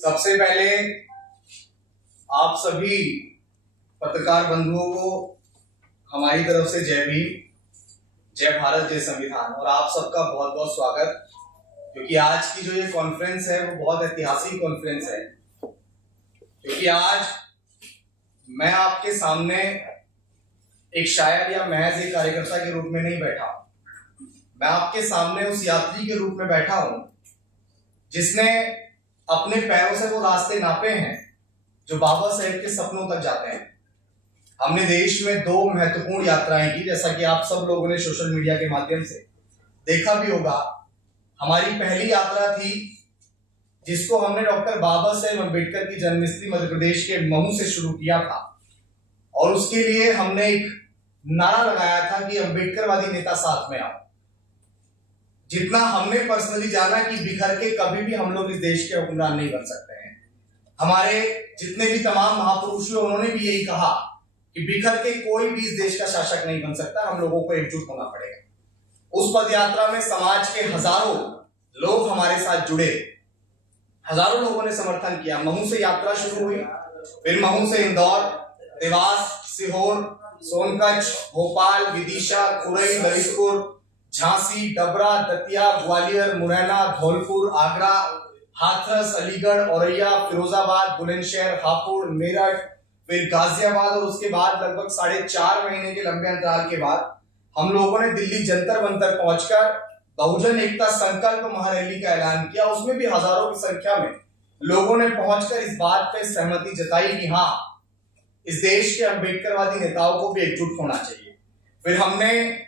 सबसे पहले आप सभी पत्रकार बंधुओं को हमारी तरफ से जय भीम, जय भारत, जय संविधान। और आप सबका बहुत बहुत स्वागत, क्योंकि आज की जो ये कॉन्फ्रेंस है वो बहुत ऐतिहासिक कॉन्फ्रेंस है। क्योंकि आज मैं आपके सामने एक शायर या महज एक कार्यकर्ता के रूप में नहीं बैठा, मैं आपके सामने उस यात्री के रूप में बैठा हूं जिसने अपने पैरों से वो रास्ते नापे हैं जो बाबा साहेब के सपनों तक जाते हैं। हमने देश में दो महत्वपूर्ण यात्राएं की, जैसा कि आप सब लोगों ने सोशल मीडिया के माध्यम से देखा भी होगा। हमारी पहली यात्रा थी जिसको हमने डॉक्टर बाबा साहेब अम्बेडकर की जन्मस्थली मध्य प्रदेश के महू से शुरू किया था, और उसके लिए हमने एक नारा लगाया था कि अम्बेडकरवादी नेता साथ में आओ। जितना हमने पर्सनली जाना कि बिखर के कभी भी हम लोग इस देश के हुक्मरान नहीं बन सकते हैं। हमारे जितने भी तमाम महापुरुष हैं उन्होंने भी यही कहा कि बिखर के कोई भी इस देश का शासक नहीं बन सकता, हम लोगों को एकजुट होना पड़ेगा। उस पदयात्रा में समाज के हजारों लोग हमारे साथ जुड़े, हजारों लोगों ने समर्थन किया। महू से यात्रा शुरू हुई, फिर महू से इंदौर, देवास, सीहोर, सोनकच्छ, भोपाल, विदिशा, खुरई, ललितपुर, झांसी, डबरा, दतिया, ग्वालियर, मुरैना, धौलपुर, आगरा, हाथरस, अलीगढ़, औरैया, फिरोजाबाद, बुलंदशहर, हापुड़, मेरठ, फिर गाजियाबाद, और उसके बाद लगभग 4.5 महीने के लंबे अंतराल के बाद हम लोगों ने दिल्ली जंतर मंतर पहुंचकर बहुजन एकता संकल्प महारैली का ऐलान किया। उसमें भी हजारों की संख्या में लोगों ने पहुंचकर इस बात पे सहमति जताई कि हाँ, इस देश के अम्बेडकरवादी नेताओं को भी एकजुट होना चाहिए। फिर हमने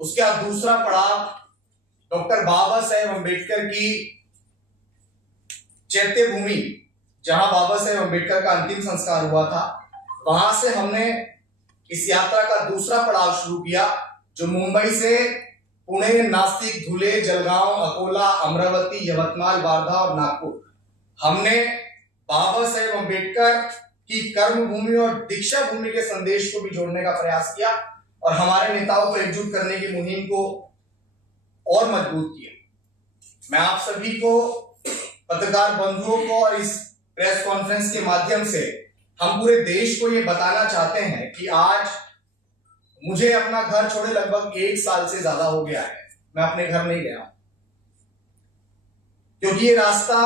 उसके बाद दूसरा पड़ाव डॉक्टर बाबा साहेब अम्बेडकर की चैत्य भूमि, जहां बाबा साहेब अम्बेडकर का अंतिम संस्कार हुआ था, वहां से हमने इस यात्रा का दूसरा पड़ाव शुरू किया, जो मुंबई से पुणे, नासिक, धुले, जलगांव, अकोला, अमरावती, यवतमाल, वार्धा और नागपुर। हमने बाबा साहेब अम्बेडकर की कर्म भूमि और दीक्षा भूमि के संदेश को भी जोड़ने का प्रयास किया और हमारे नेताओं को एकजुट करने की मुहिम को और मजबूत किया। मैं आप सभी को, पत्रकार बंधुओं को, और इस प्रेस कॉन्फ्रेंस के माध्यम से हम पूरे देश को ये बताना चाहते हैं कि आज मुझे अपना घर छोड़े लगभग 1 साल से ज्यादा हो गया है। मैं अपने घर नहीं गया, क्योंकि ये रास्ता,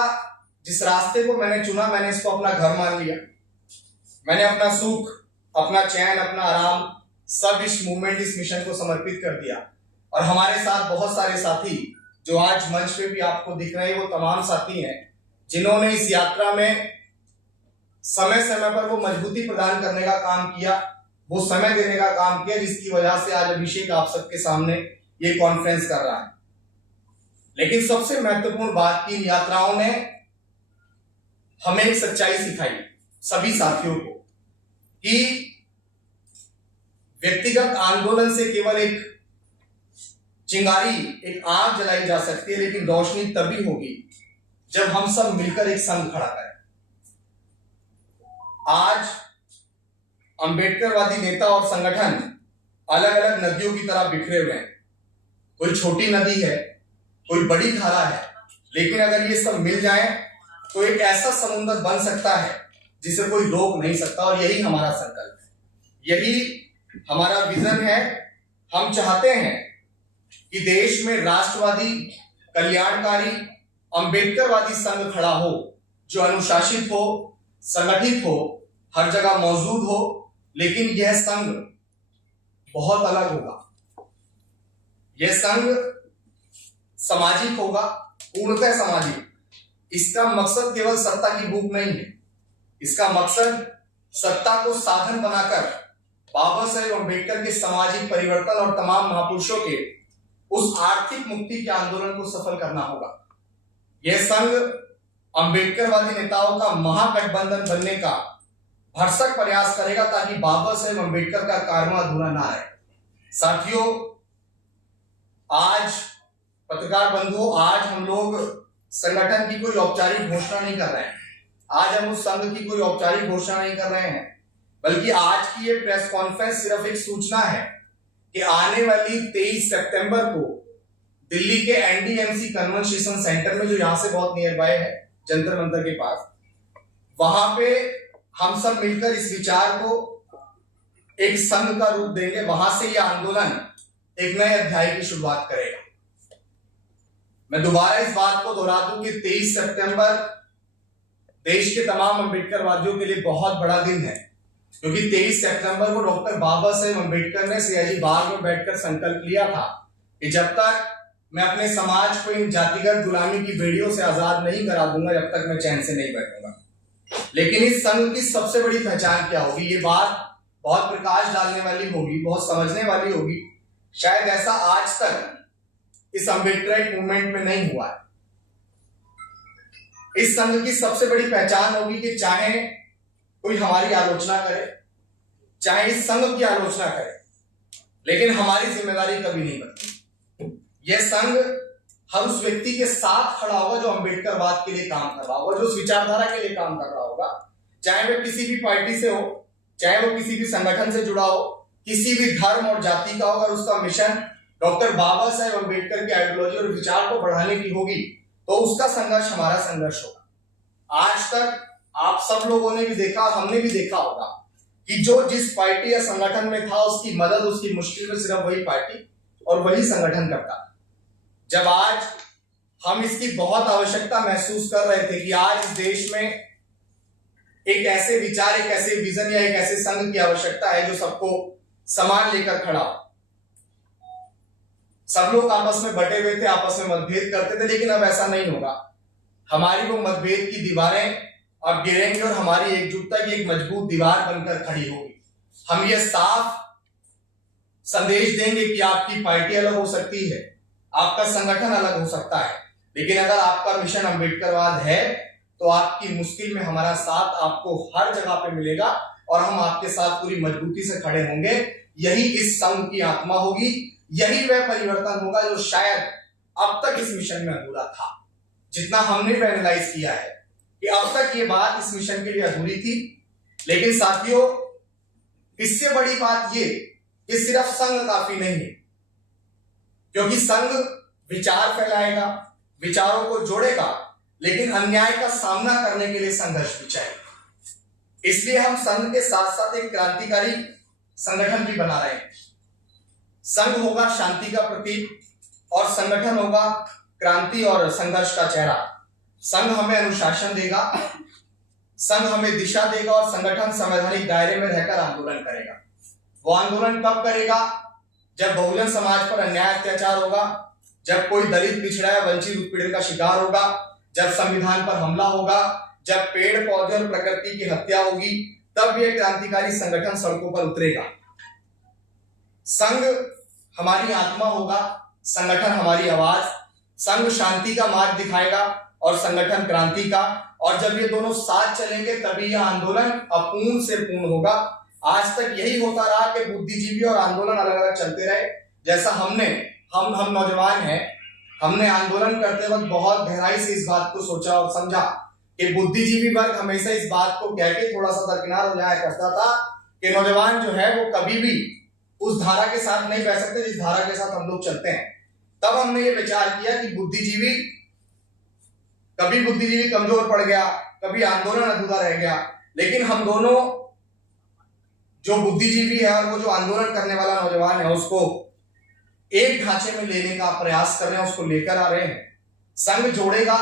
जिस रास्ते को मैंने चुना, मैंने इसको अपना घर मान लिया। मैंने अपना सुख, अपना चैन, अपना आराम सब इस मूवमेंट, इस मिशन को समर्पित कर दिया। और हमारे साथ बहुत सारे साथी जो आज मंच पे भी आपको दिख रहे हैं, वो तमाम साथी हैं जिन्होंने इस यात्रा में समय समय पर वो मजबूती प्रदान करने का काम किया, वो समय देने का काम किया, जिसकी वजह से आज अभिषेक आप सबके सामने ये कॉन्फ्रेंस कर रहा है। लेकिन सबसे महत्वपूर्ण बात की, इन यात्राओं ने हमें एक सच्चाई सिखाई सभी साथियों को कि व्यक्तिगत आंदोलन से केवल एक चिंगारी, एक आग जलाई जा सकती है, लेकिन रोशनी तभी होगी जब हम सब मिलकर एक संघ खड़ा करें। आज अम्बेडकरवादी नेता और संगठन अलग अलग नदियों की तरह बिखरे हुए हैं। कोई छोटी नदी है, कोई बड़ी धारा है, लेकिन अगर ये सब मिल जाए तो एक ऐसा समुद्र बन सकता है जिसे कोई रोक नहीं सकता। और यही हमारा संकल्प है, यही हमारा विजन है। हम चाहते हैं कि देश में राष्ट्रवादी, कल्याणकारी, अम्बेडकरवादी संघ खड़ा हो, जो अनुशासित हो, संगठित हो, हर जगह मौजूद हो। लेकिन यह संघ बहुत अलग होगा। यह संघ सामाजिक होगा, पूर्णतः सामाजिक। इसका मकसद केवल सत्ता की भूख नहीं है, इसका मकसद सत्ता को साधन बनाकर बाबा साहेब अम्बेडकर के सामाजिक परिवर्तन और तमाम महापुरुषों के उस आर्थिक मुक्ति के आंदोलन को सफल करना होगा। यह संघ अम्बेडकरवादी नेताओं का महागठबंधन बनने का भरसक प्रयास करेगा, ताकि बाबा साहेब अम्बेडकर का कारवां अधूरा ना रहे। साथियों, आज पत्रकार बंधुओं, आज हम लोग संगठन की कोई औपचारिक घोषणा नहीं कर रहे हैं, आज हम उस संघ की कोई औपचारिक घोषणा नहीं कर रहे हैं, बल्कि आज की ये प्रेस कॉन्फ्रेंस सिर्फ एक सूचना है कि आने वाली 23 सितंबर को दिल्ली के एनडीएमसी कन्वेंशन सेंटर में, जो यहां से बहुत नियर बाय है, जंतर मंतर के पास, वहां पे हम सब मिलकर इस विचार को एक संघ का रूप देंगे। वहां से ये आंदोलन एक नए अध्याय की शुरुआत करेगा। मैं दोबारा इस बात को दोहरा दूं कि 23 सितंबर देश के तमाम अम्बेडकरवादियों के लिए बहुत बड़ा दिन है, क्योंकि 23 सितंबर को डॉक्टर बाबा साहेब अम्बेडकर ने सियाजी बाग में बैठकर संकल्प लिया था कि जब तक मैं अपने समाज को इन जातिगत गुलामी की बेड़ियों से आजाद नहीं करा दूंगा, जब तक मैं चैन से नहीं बैठूंगा। लेकिन इस संघ की सबसे बड़ी पहचान क्या होगी? ये बात बहुत प्रकाश डालने वाली होगी, बहुत समझने वाली होगी। शायद ऐसा आज तक इस अम्बेडकर मूवमेंट में नहीं हुआ है। इस संघ की सबसे बड़ी पहचान होगी कि चाहे कोई हमारी आलोचना करे, चाहे इस संघ की आलोचना करे, लेकिन हमारी जिम्मेदारी कभी नहीं बनती। यह संघ हर उस व्यक्ति के साथ खड़ा होगा जो अम्बेडकरवाद के लिए काम कर रहा होगा, जो उस विचारधारा के लिए काम कर रहा होगा, चाहे वह किसी भी पार्टी से हो, चाहे वो किसी भी संगठन से जुड़ा हो, किसी भी धर्म और जाति का हो। अगर उसका मिशन डॉक्टर बाबा साहेब अम्बेडकर की आइडियोलॉजी और विचार को बढ़ाने की होगी तो उसका संघर्ष हमारा संघर्ष होगा। आज तक आप सब लोगों ने भी देखा, हमने भी देखा होगा कि जो जिस पार्टी या संगठन में था उसकी मदद, उसकी मुश्किल में सिर्फ वही पार्टी और वही संगठन करता। जब आज हम इसकी बहुत आवश्यकता महसूस कर रहे थे कि आज इस देश में एक ऐसे विचार, एक ऐसे विजन या एक ऐसे संघ की आवश्यकता है जो सबको समान लेकर खड़ा हो। सब लोग आपस में बटे हुए थे, आपस में मतभेद करते थे, लेकिन अब ऐसा नहीं होगा। हमारी वो मतभेद की दीवारें अब गिरेंगी और हमारी एकजुटता की एक मजबूत दीवार बनकर खड़ी होगी। हम ये साफ संदेश देंगे कि आपकी पार्टी अलग हो सकती है, आपका संगठन अलग हो सकता है, लेकिन अगर आपका मिशन अम्बेडकरवाद है तो आपकी मुश्किल में हमारा साथ आपको हर जगह पे मिलेगा और हम आपके साथ पूरी मजबूती से खड़े होंगे। यही इस संघ की आत्मा होगी, यही वह परिवर्तन होगा जो शायद अब तक इस मिशन में अधूरा था। जितना हमने भी एनालाइज किया है कि अब तक ये बात इस मिशन के लिए अधूरी थी, लेकिन साथियों इससे बड़ी बात ये कि सिर्फ संघ काफी नहीं है, क्योंकि संघ विचार फैलाएगा, विचारों को जोड़ेगा, लेकिन अन्याय का सामना करने के लिए संघर्ष भी चाहिए। इसलिए हम संघ के साथ साथ एक क्रांतिकारी संगठन भी बना रहे हैं। संघ होगा शांति का प्रतीक और संगठन होगा क्रांति और संघर्ष का चेहरा। संघ हमें अनुशासन देगा, संघ हमें दिशा देगा और संगठन संवैधानिक दायरे में रहकर आंदोलन करेगा। वो आंदोलन कब करेगा? जब बहुजन समाज पर अन्याय अत्याचार होगा, जब कोई दलित, पिछड़ा या वंचित उत्पीड़न का शिकार होगा, जब संविधान पर हमला होगा, जब पेड़ पौधे और प्रकृति की हत्या होगी, तब यह क्रांतिकारी संगठन सड़कों पर उतरेगा। संघ हमारी आत्मा होगा, संगठन हमारी आवाज। संघ शांति का मार्ग दिखाएगा और संगठन क्रांति का, और जब ये दोनों साथ चलेंगे तभी यह आंदोलन अपूर्ण से पूर्ण होगा। आज तक यही होता रहा कि बुद्धिजीवी और आंदोलन अलग अलग चलते रहे। जैसा हम नौजवान हैं, हमने आंदोलन करते वक्त बहुत गहराई से इस बात को सोचा और समझा कि बुद्धिजीवी वर्ग हमेशा इस बात को कह के थोड़ा सा दरकिनार हो जाया करता था कि नौजवान जो है वो कभी भी उस धारा के साथ नहीं बह सकते जिस धारा के साथ हम लोग चलते हैं। तब हमने ये विचार किया कि कभी बुद्धिजीवी कमजोर पड़ गया, कभी आंदोलन अधूरा रह गया, लेकिन हम दोनों, जो बुद्धिजीवी है और वो जो आंदोलन करने वाला नौजवान है, उसको एक ढांचे में लेने का प्रयास कर रहे हैं, उसको लेकर आ रहे हैं। संघ जोड़ेगा,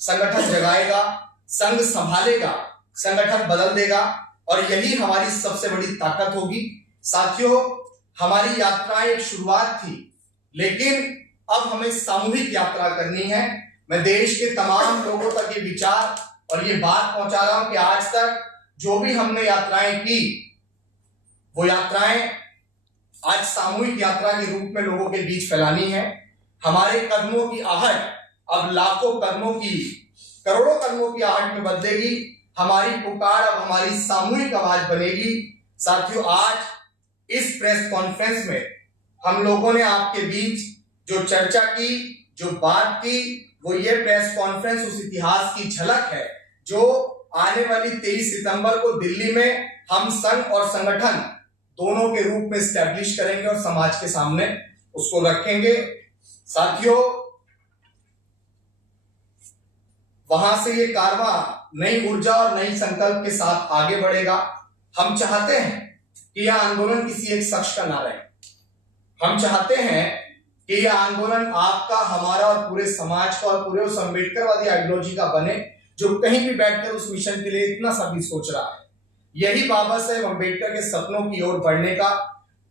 संगठन जगाएगा, संघ संभालेगा, संगठन बदल देगा, और यही हमारी सबसे बड़ी ताकत होगी। साथियों, हमारी यात्रा एक शुरुआत थी, लेकिन अब हमें सामूहिक यात्रा करनी है। मैं देश के तमाम लोगों तक ये विचार और ये बात पहुंचा रहा हूं कि आज तक जो भी हमने यात्राएं की, वो यात्राएं आज सामूहिक यात्रा के रूप में लोगों के बीच फैलानी है। हमारे कदमों की आहट अब लाखों कदमों की, करोड़ों कदमों की आहट में बदलेगी। हमारी पुकार अब हमारी सामूहिक आवाज बनेगी। साथियों, आज इस प्रेस कॉन्फ्रेंस में हम लोगों ने आपके बीच जो चर्चा की, जो बात की, वो ये प्रेस कॉन्फ्रेंस उस इतिहास की झलक है जो आने वाली 23 सितंबर को दिल्ली में हम संघ और संगठन दोनों के रूप में स्टैब्लिश करेंगे और समाज के सामने उसको रखेंगे। साथियों, वहां से ये कारवां नई ऊर्जा और नई संकल्प के साथ आगे बढ़ेगा। हम चाहते हैं कि यह आंदोलन किसी एक शख्स का ना रहे। हम चाहते हैं कि यह आंदोलन आपका, हमारा और पूरे समाज का और पूरे उस अम्बेडकरवादी आइडियोलॉजी का बने जो कहीं भी बैठकर उस मिशन के लिए इतना सा भी सोच रहा है। यही बाबा साहेब अम्बेडकर के सपनों की ओर बढ़ने का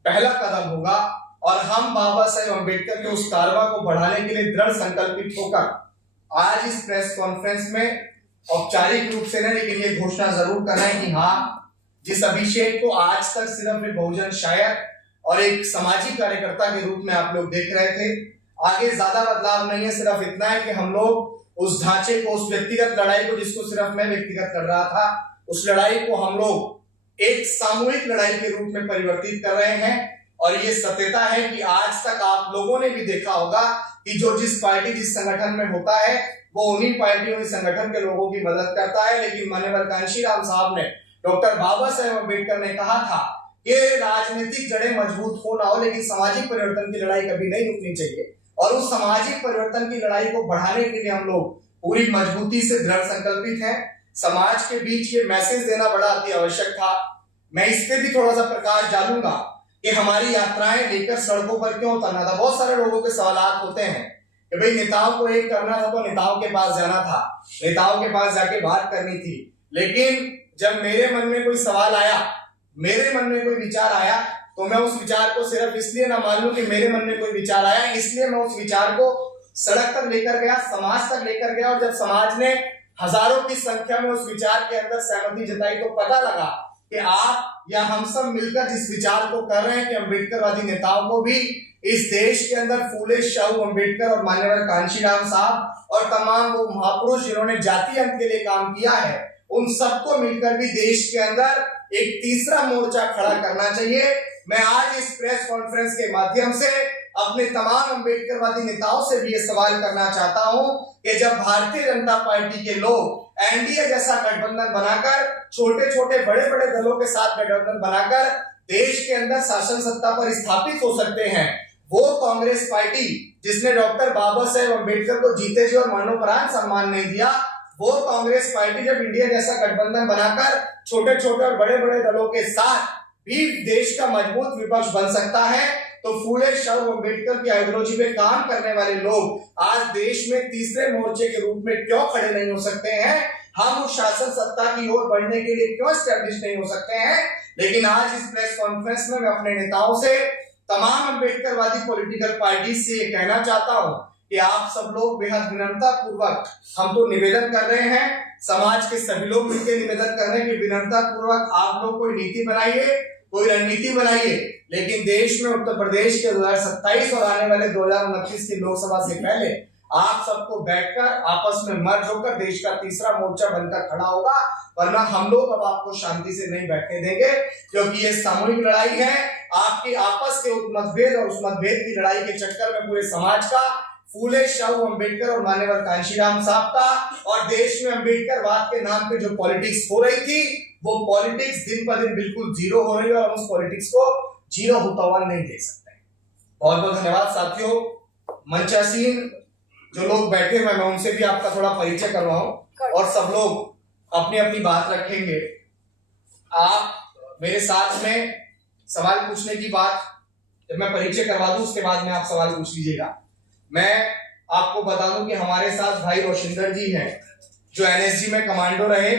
पहला कदम होगा और हम बाबा साहेब अम्बेडकर के उस कारवां को बढ़ाने के लिए दृढ़ संकल्पित होकर आज इस प्रेस कॉन्फ्रेंस में औपचारिक रूप से नहीं, लेकिन ये घोषणा जरूर करना है कि हाँ, जिस अभिषेक को आज तक सिर्फ एक बहुजन शायर और एक सामाजिक कार्यकर्ता के रूप में आप लोग देख रहे थे, आगे ज्यादा बदलाव नहीं है। सिर्फ इतना है कि हम लोग उस ढांचे को, उस व्यक्तिगत लड़ाई को जिसको सिर्फ मैं व्यक्तिगत लड़ रहा था, उस लड़ाई को हम लोग एक सामूहिक लड़ाई के रूप में परिवर्तित कर रहे हैं। और ये सत्यता है कि आज तक आप लोगों ने भी देखा होगा कि जो जिस पार्टी, जिस संगठन में होता है, वो उन्हीं पार्टियों, संगठन के लोगों की मदद करता है। लेकिन माननीय कांशीराम साहब ने, डॉक्टर बाबा साहेब अम्बेडकर ने कहा था कि राजनीतिक जड़ें मजबूत हो ना हो, लेकिन सामाजिक परिवर्तन की लड़ाई कभी नहीं रुकनी चाहिए। और उस सामाजिक परिवर्तन की लड़ाई को बढ़ाने के लिए हम लोग पूरी मजबूती से दृढ़ संकल्पित हैं। समाज के बीच ये मैसेज देना बड़ा अति आवश्यक था। मैं इस पे भी थोड़ा सा प्रकाश डालूंगा कि हमारी यात्राएं लेकर सड़कों पर क्यों उतरना था। बहुत सारे लोगों के सवाल होते हैं कि भाई नेताओं को एक करना था तो नेताओं के पास जाना था, नेताओं के पास जाके बात करनी थी। लेकिन जब मेरे मन में कोई सवाल आया, मेरे मन में कोई विचार आया, तो मैं उस विचार को सिर्फ इसलिए ना मान लूं कि मेरे मन में कोई विचार आया, इसलिए मैं उस विचार को सड़क तक लेकर गया, समाज तक लेकर गया। और जब समाज ने हजारों की संख्या में उस विचार के अंदर सहमति जताई, तो पता लगा कि आप या हम सब मिलकर जिस विचार को कर रहे हैं कि अम्बेडकरवादी नेताओं को भी इस देश के अंदर फूले शाहू अम्बेडकर और मान्यवर कांशीराम साहब और तमाम वो महापुरुष जिन्होंने जाति अंत के लिए काम किया है, उन सबको मिलकर भी देश के अंदर एक तीसरा मोर्चा खड़ा करना चाहिए। मैं आज इस प्रेस कॉन्फ्रेंस के माध्यम से अपने तमाम अम्बेडकरवादी नेताओं से भी ये सवाल करना चाहता हूं कि जब भारतीय जनता पार्टी के लोग एनडीए जैसा गठबंधन बनाकर, छोटे छोटे बड़े बड़े दलों के साथ गठबंधन बनाकर देश के अंदर शासन सत्ता पर स्थापित हो सकते हैं, वो कांग्रेस पार्टी जिसने डॉक्टर बाबा साहेब अम्बेडकर को जीते जी और मरणोपरांत सम्मान नहीं दिया, वो कांग्रेस पार्टी जब इंडिया जैसा गठबंधन बनाकर छोटे छोटे और बड़े बड़े दलों के साथ भी देश का मजबूत विपक्ष बन सकता है, तो फूले शाहू अम्बेडकर की आइडियोलॉजी पे काम करने वाले लोग आज देश में तीसरे मोर्चे के रूप में क्यों खड़े नहीं हो सकते हैं? हम उस शासन सत्ता की ओर बढ़ने के लिए क्यों एस्टैब्लिश नहीं हो सकते हैं? लेकिन आज इस प्रेस कॉन्फ्रेंस में मैं अपने नेताओं से, तमाम अम्बेडकरवादी पॉलिटिकल पार्टी से ये कहना चाहता हूं कि आप सब लोग बेहद विनम्रता पूर्वक, हम तो निवेदन कर रहे हैं, समाज के सभी लोग मिलकर निवेदन कर रहे हैं कि विनम्रता पूर्वक आप लोग कोई नीति बनाइए, कोई रणनीति बनाइए, लेकिन देश में उत्तर प्रदेश के 2027 और आने वाले 2029 की लोकसभा से पहले आप सबको बैठकर आपस में मर्ज होकर देश का तीसरा मोर्चा बनकर खड़ा होगा। वरना हम लोग अब आपको शांति से नहीं बैठने देंगे, क्योंकि ये सामूहिक लड़ाई है। आपके आपस के मतभेद और उस मतभेद की लड़ाई के चक्कर में पूरे समाज का, फूले शाहू अम्बेडकर और मान्यवर कांशीराम साहब का और देश में अम्बेडकरवाद के नाम पे जो पॉलिटिक्स हो रही थी, वो पॉलिटिक्स दिन पर दिन बिल्कुल जीरो हो रही है और उस पॉलिटिक्स को जीरो होता हुआ नहीं देख सकते। बहुत बहुत धन्यवाद साथियों। मंचासीन जो लोग बैठे हुए, मैं उनसे भी आपका थोड़ा परिचय करवाऊं और सब लोग अपनी अपनी बात रखेंगे। आप मेरे साथ में सवाल पूछने की बात, जब मैं परिचय करवा दूं उसके बाद में आप सवाल पूछ लीजिएगा। मैं आपको बता दूं कि हमारे साथ भाई रोशिंदर जी हैं, जो एनएसजी में कमांडो रहे,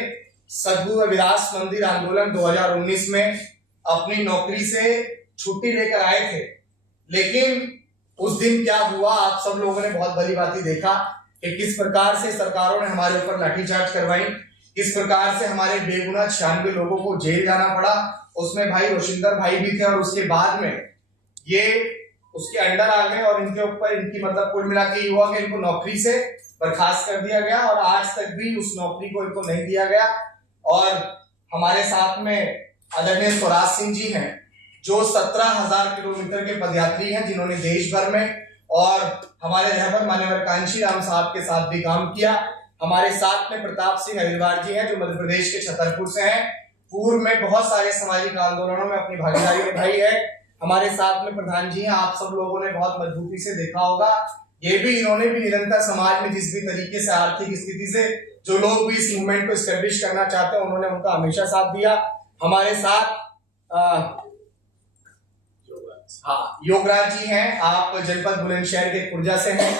सद्गुरु रविदास मंदिर आंदोलन 2019 में अपनी नौकरी से छुट्टी लेकर आए थे। लेकिन उस दिन क्या हुआ, आप सब लोगों ने बहुत भली भांति देखा कि किस प्रकार से सरकारों ने हमारे ऊपर लाठीचार्ज करवाई, किस प्रकार से हमारे बेगुनाह 96 लोगों को जेल जाना पड़ा। उसमें भाई रोशिंदर भाई भी थे और उसके बाद में ये उसके अंडर आ गए और इनके ऊपर, इनकी मतलब कुल मिला के हुआ कि इनको नौकरी से बर्खास्त कर दिया गया और आज तक भी उस नौकरी को इनको नहीं दिया गया। और हमारे साथ में आदरणीय स्वराज सिंह जी हैं, जो 17,000 किलोमीटर के पदयात्री हैं, जिन्होंने देश भर में और हमारे रहबर मान्यवर कांशीराम साहब के साथ भी काम किया। हमारे साथ में प्रताप सिंह हरिद्वार जी हैं, जो मध्य प्रदेश के छतरपुर से हैं, पूर्व में बहुत सारे सामाजिक आंदोलनों में अपनी भागीदारी निभाई है। हमारे साथ में प्रधान जी हैं, आप सब लोगों ने बहुत मजबूती से देखा होगा ये भी इन्होंने भी निरंतर समाज में जिस भी तरीके से आर्थिक स्थिति से जो लोग भी इस मूवमेंट को एस्टेब्लिश करना चाहते हैं उन्होंने उनका हमेशा साथ दिया। हमारे साथ योगराज जी हैं, आप जनपद बुलंदशहर के खुर्जा से हैं।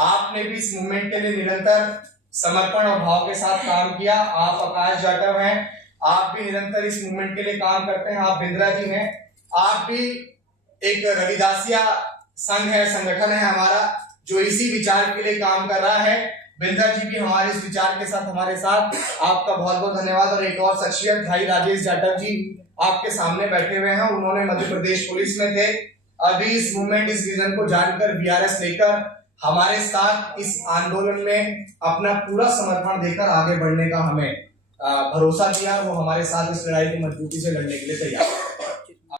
आपने भी इस मूवमेंट के लिए निरंतर समर्पण और भाव के साथ काम किया। आप आकाश जाटव हैं, आप भी निरंतर इस मूवमेंट के लिए काम करते हैं। आप बिंद्रा जी हैं, आप भी एक रविदासिया संघ है, संगठन है हमारा जो इसी विचार के लिए काम कर रहा है। बिंद्रा जी भी हमारे इस विचार के साथ हमारे साथ। आपका बहुत बहुत धन्यवाद। और एक और शख्सियत भाई राजेश जाटव जी आपके सामने बैठे हुए हैं, उन्होंने मध्य प्रदेश पुलिस में थे, अभी इस मूवमेंट इस विजन को जानकर वीआरएस लेकर हमारे साथ इस आंदोलन में अपना पूरा समर्पण देकर आगे बढ़ने का हमें भरोसा दिया। वो हमारे साथ इस लड़ाई की मजबूती से लड़ने के लिए तैयार है।